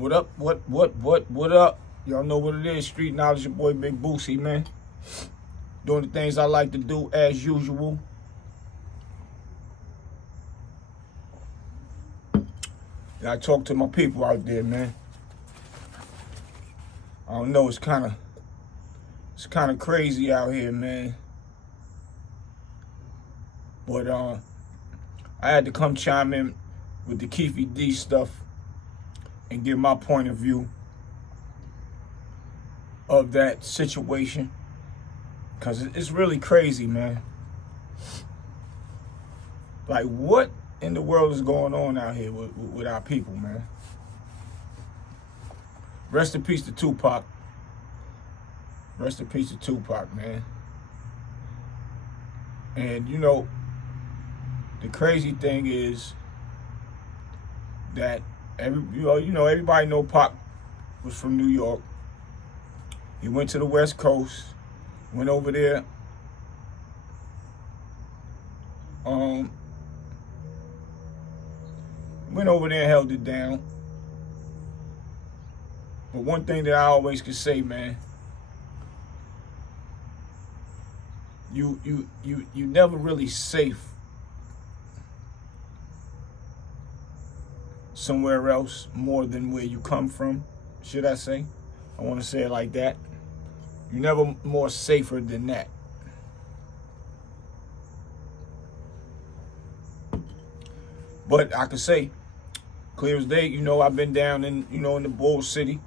What up? What up? Y'all know what it is. Street Knowledge, your boy Big Boosie, man. Doing the things I like to do as usual. I talk to my people out there, man. I don't know, it's kind of crazy out here, man. But I had to come chime in with the Keefe D stuff and give my point of view of that situation, because it's really crazy, man. Like, what in the world is going on out here with our people, man? Rest in peace to Tupac. Rest in peace to Tupac, man. And you know, the crazy thing is that everybody know Pac was from New York. He went to the West Coast, went over there. Went over there and held it down. But one thing that I always could say, man, you never really safe somewhere else more than where you come from, should I say? I want to say it like that. You're never more safer than that. But I could say, clear as day, I've been down in, in the Bull City,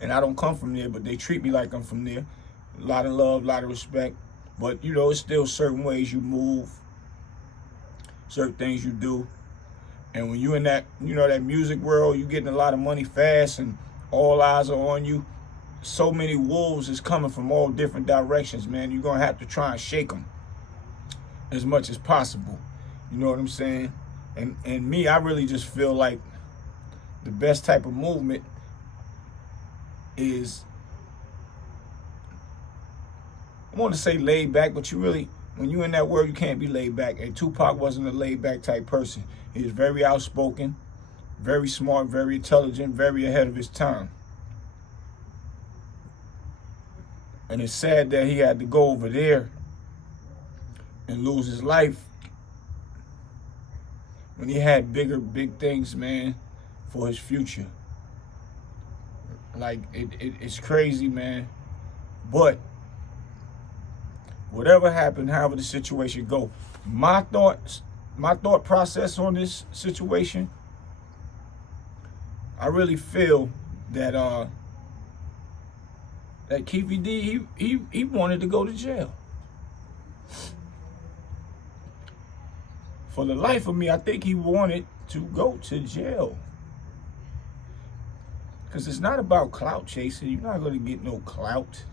and I don't come from there, but they treat me like I'm from there. A lot of love, a lot of respect. But, it's still certain ways you move, certain things you do. And when you're in that, that music world, you're getting a lot of money fast and all eyes are on you. So many wolves is coming from all different directions, man. You're going to have to try and shake them as much as possible. You know what I'm saying? And me, I really just feel like the best type of movement is, I want to say laid back, but when you're in that world, you can't be laid back. And Tupac wasn't a laid back type person. He was very outspoken, very smart, very intelligent, very ahead of his time. And it's sad that he had to go over there and lose his life when he had big things, man, for his future. Like, it's crazy, man. But whatever happened, however the situation go, my thought process on this situation, I really feel that that Keefe D, he wanted to go to jail. For the life of me, I think he wanted to go to jail. Because it's not about clout chasing. You're not going to get no clout.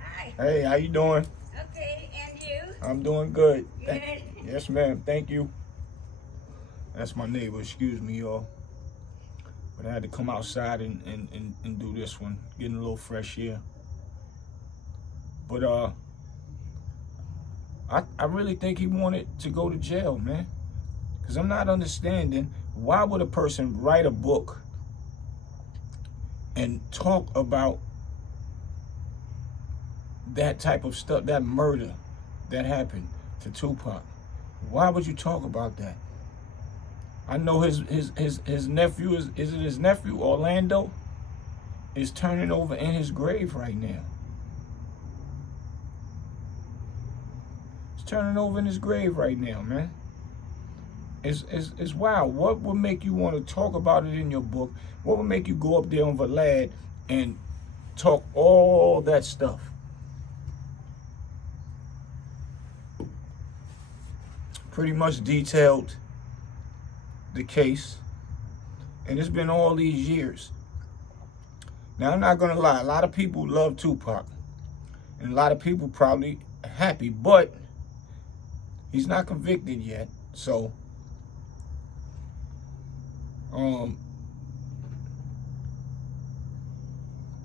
Hi. Hey, how you doing? Okay, and you? I'm doing good. Good. Yes, ma'am. Thank you. That's my neighbor. Excuse me, y'all. But I had to come outside and do this one. Getting a little fresh air. But I really think he wanted to go to jail, man. Because I'm not understanding, why would a person write a book and talk about that type of stuff, that murder that happened to Tupac? Why would you talk about that? I know his nephew, is it his nephew, Orlando, is turning over in his grave right now. He's turning over in his grave right now, man. It's wild. What would make you want to talk about it in your book? What would make you go up there on Vlad and talk all that stuff? Pretty much detailed the case, and it's been all these years. Now, I'm not gonna lie, a lot of people love Tupac, and a lot of people probably happy, but he's not convicted yet, so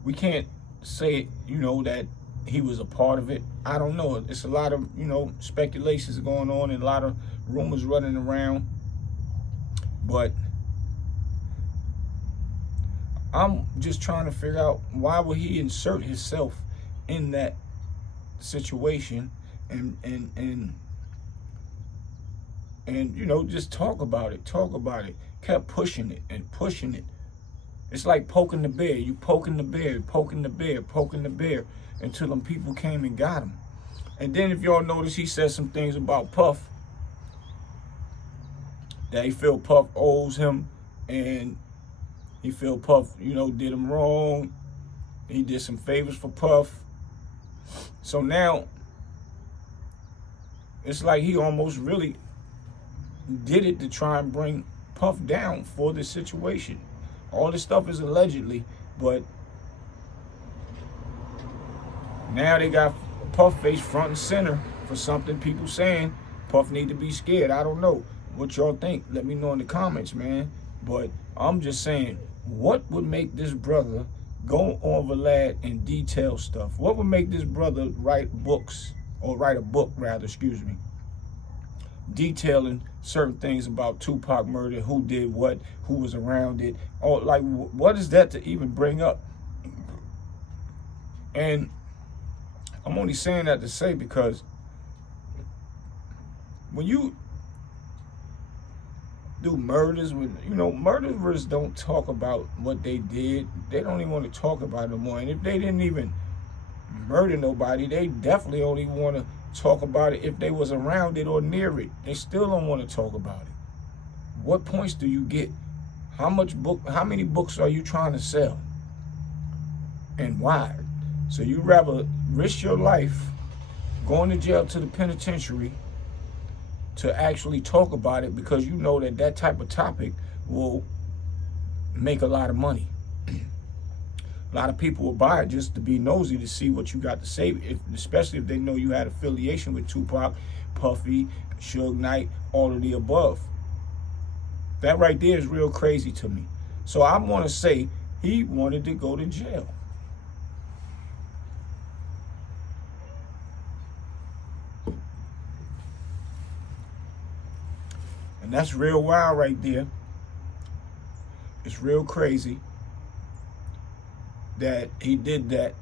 we can't say, that he was a part of it. I don't know. It's a lot of, speculations going on and a lot of rumors running around. But, I'm just trying to figure out why would he insert himself in that situation and you know, just talk about it, kept pushing it and pushing it. It's like poking the bear. You poking the bear, poking the bear, poking the bear until them people came and got him. And then if y'all notice, he said some things about Puff that he feel Puff owes him, and he feel Puff, you know, did him wrong. He did some favors for Puff. So now it's like he almost really did it to try and bring Puff down for this situation. All this stuff is allegedly, but now they got Puff face front and center for something people saying Puff need to be scared. I don't know what y'all think. Let me know in the comments, man. But I'm just saying, what would make this brother go on Vlad and detail stuff? What would make this brother write books, or write a book rather, excuse me, detailing certain things about Tupac murder, who did what, who was around it, or like, what is that to even bring up? And I'm only saying that to say, because when you do murders, with, you know, murderers don't talk about what they did. They don't even want to talk about it no more. And if they didn't even murder nobody, they definitely only want to talk about it if they was around it or near it. They still don't want to talk about it. What points do you get? How many books are you trying to sell? And why? So you rather risk your life going to jail, to the penitentiary, to actually talk about it, because you know that that type of topic will make a lot of money. A lot of people will buy it just to be nosy, to see what you got to say, especially if they know you had affiliation with Tupac, Puffy, Suge Knight, all of the above. That right there is real crazy to me. So I want to say he wanted to go to jail. And that's real wild right there. It's real crazy that he did that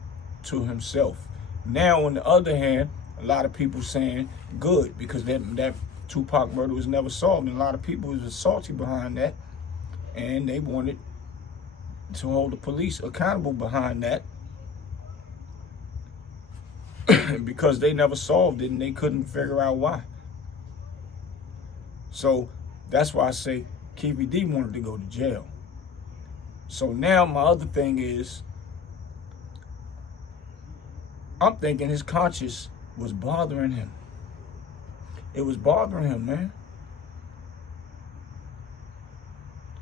to himself. Now, on the other hand, a lot of people saying good, because that Tupac murder was never solved, and a lot of people was salty behind that, and they wanted to hold the police accountable behind that because they never solved it and they couldn't figure out why. So that's why I say Keefe D wanted to go to jail. So now my other thing is, I'm thinking his conscience was bothering him. It was bothering him, man.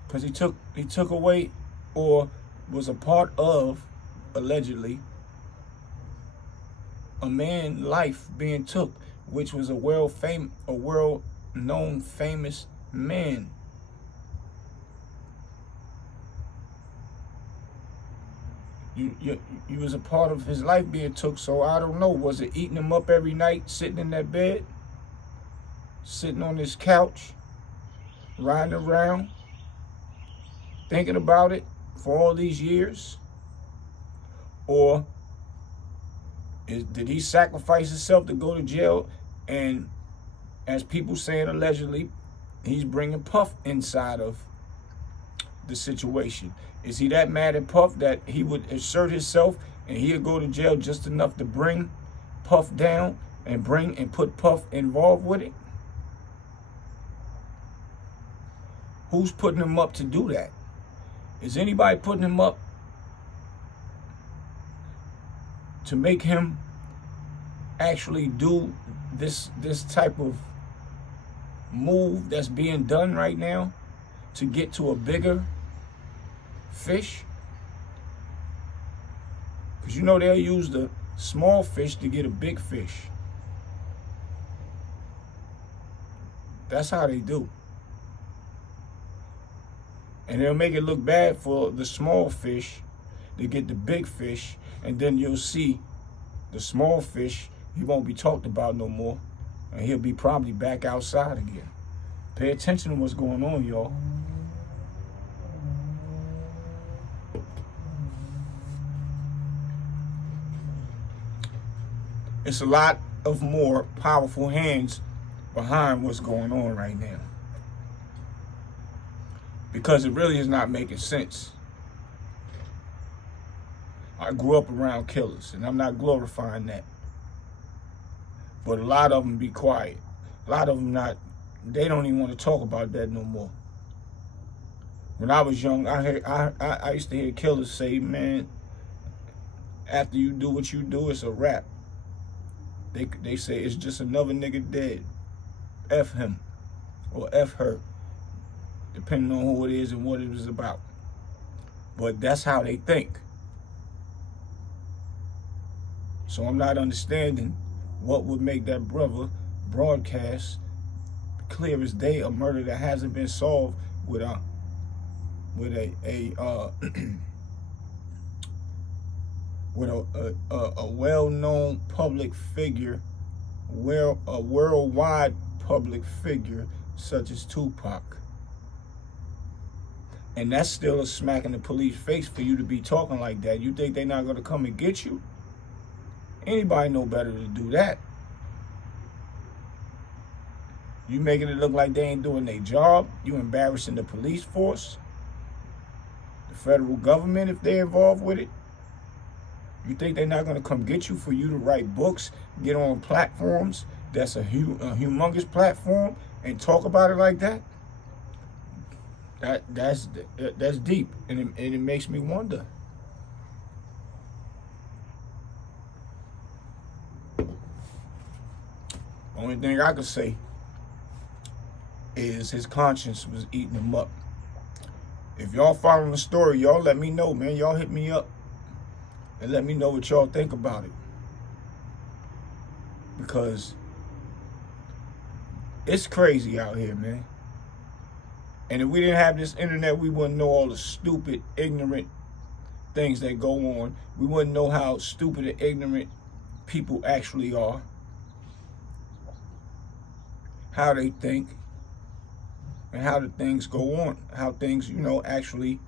Because he took away, or was a part of, allegedly, a man's life being took, which was a world-known famous man. You was a part of his life being took, so I don't know. Was it eating him up every night, sitting in that bed, sitting on this couch, riding around, thinking about it for all these years? Or did he sacrifice himself to go to jail? And as people saying, allegedly, he's bringing Puff inside of the situation. Is he that mad at Puff that he would assert himself and he'll go to jail just enough to bring Puff down and put Puff involved with it? Who's putting him up to do that? Is anybody putting him up to make him actually do this type of move that's being done right now to get to a bigger fish? Because you know they'll use the small fish to get a big fish. That's how they do. And they'll make it look bad for the small fish to get the big fish, and then you'll see the small fish, he won't be talked about no more, and he'll be probably back outside again. Pay attention to what's going on, y'all. It's a lot of more powerful hands behind what's going on right now. Because it really is not making sense. I grew up around killers, and I'm not glorifying that. But a lot of them be quiet. A lot of them they don't even want to talk about that no more. When I was young, I used to hear killers say, man, after you do what you do, it's a wrap. They say it's just another nigga dead. F him or F her, depending on who it is and what it is about. But that's how they think. So I'm not understanding what would make that brother broadcast clear as day a murder that hasn't been solved with a well-known public figure, a worldwide public figure such as Tupac. And that's still a smack in the police face for you to be talking like that. You think they're not going to come and get you? Anybody know better to do that. You making it look like they ain't doing their job. You embarrassing the police force, the federal government if they're involved with it. You think they're not going to come get you for you to write books, get on platforms that's a humongous platform and talk about it like that? That's deep, and it makes me wonder. Only thing I could say is his conscience was eating him up. If y'all following the story, y'all let me know, man. Y'all hit me up and let me know what y'all think about it. Because it's crazy out here, man. And if we didn't have this internet, we wouldn't know all the stupid, ignorant things that go on. We wouldn't know how stupid and ignorant people actually are. How they think. And how the things go on. How things, actually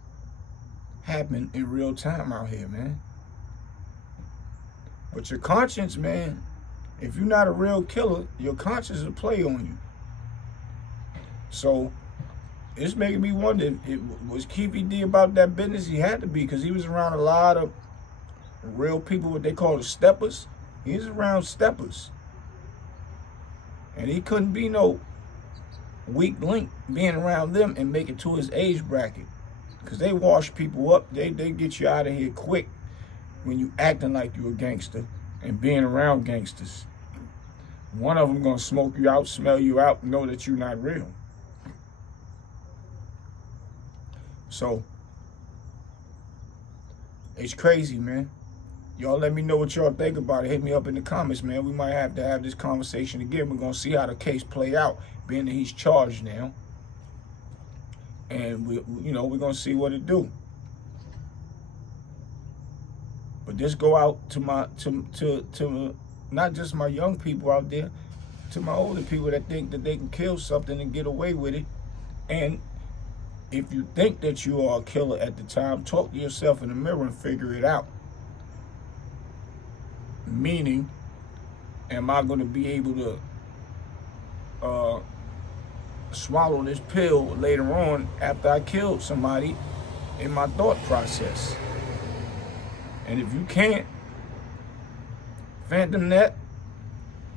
happen in real time out here, man. But your conscience, man, if you're not a real killer, your conscience will play on you. So it's making me wonder, was Keefe D about that business? He had to be, because he was around a lot of real people, what they call the steppers. He's around steppers. And he couldn't be no weak link being around them and make it to his age bracket. Because they wash people up. They get you out of here quick when you acting like you a gangster and being around gangsters. One of them gonna smoke you out, smell you out, know that you're not real. So it's crazy, man. Y'all let me know what y'all think about it. Hit me up in the comments, man. We might have to have this conversation again. We're gonna see how the case play out, being that he's charged now. And we're gonna see what it do. But this go out to not just my young people out there, to my older people that think that they can kill something and get away with it. And if you think that you are a killer at the time, talk to yourself in the mirror and figure it out. Meaning, am I going to be able to swallow this pill later on after I killed somebody in my thought process? And if you can't phantom that,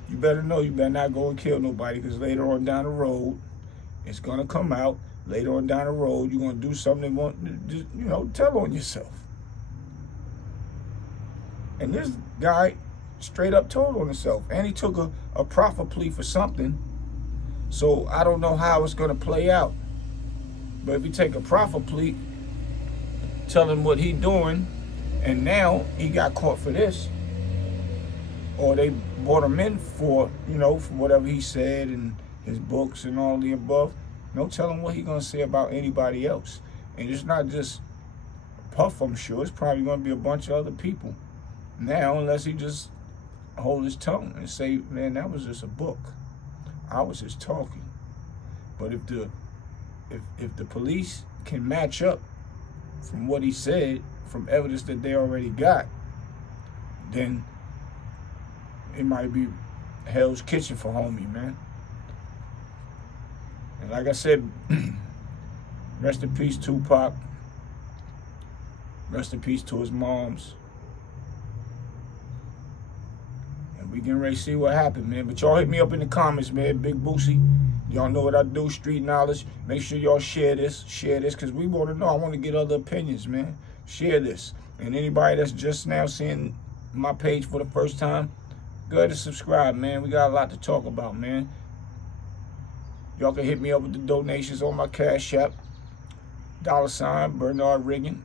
you better know you better not go and kill nobody, because later on down the road, it's going to come out. Later on down the road, you're going to do something that won't, just, tell on yourself. And this guy straight up told on himself. And he took a proffer plea for something. So I don't know how it's going to play out. But if you take a proffer plea, tell him what he doing, and now he got caught for this, or they brought him in for, for whatever he said and his books and all the above, no telling what he going to say about anybody else. And it's not just Puff, I'm sure. It's probably going to be a bunch of other people now, unless he just hold his tongue and say, man, that was just a book. I was just talking. But if the police can match up from what he said, from evidence that they already got, then it might be Hell's Kitchen for homie, man. And like I said, rest in peace, Tupac. Rest in peace to his moms. And we getting ready to see what happened, man. But y'all hit me up in the comments, man. Big Boosie. Y'all know what I do, street knowledge. Make sure y'all share this, because we want to know. I want to get other opinions, man. Share this. And anybody that's just now seeing my page for the first time, go ahead and subscribe, man. We got a lot to talk about, man. Y'all can hit me up with the donations on my Cash App. $ Bernard Riggin.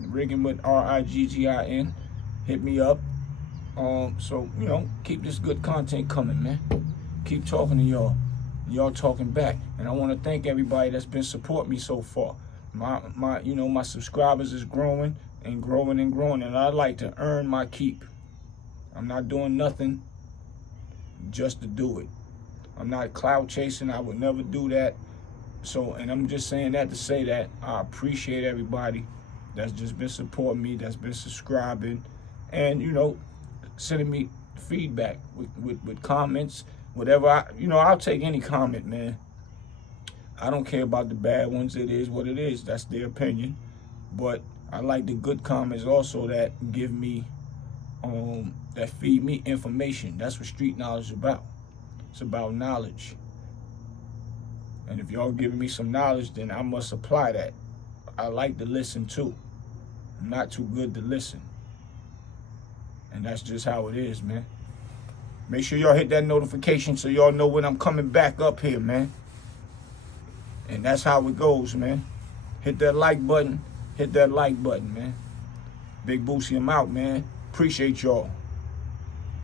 Riggin with R-I-G-G-I-N. Hit me up. So, you know, keep this good content coming, man. Keep talking to y'all. Y'all talking back. And I want to thank everybody that's been supporting me so far. My subscribers is growing and growing and growing, and I'd like to earn my keep. I'm not doing nothing just to do it. I'm not clout chasing. I would never do that. So, and I'm just saying that to say that I appreciate everybody that's just been supporting me, that's been subscribing, and, you know, sending me feedback with comments, whatever. I'll take any comment, man. I don't care about the bad ones. It is what it is. That's their opinion. But I like the good comments also that give me, that feed me information. That's what street knowledge is about. It's about knowledge. And if y'all giving me some knowledge, then I must apply that. I like to listen too. I'm not too good to listen. And that's just how it is, man. Make sure y'all hit that notification so y'all know when I'm coming back up here, man. And that's how it goes, man. Hit that like button. Hit that like button, man. Big Boosie, I'm out, man. Appreciate y'all.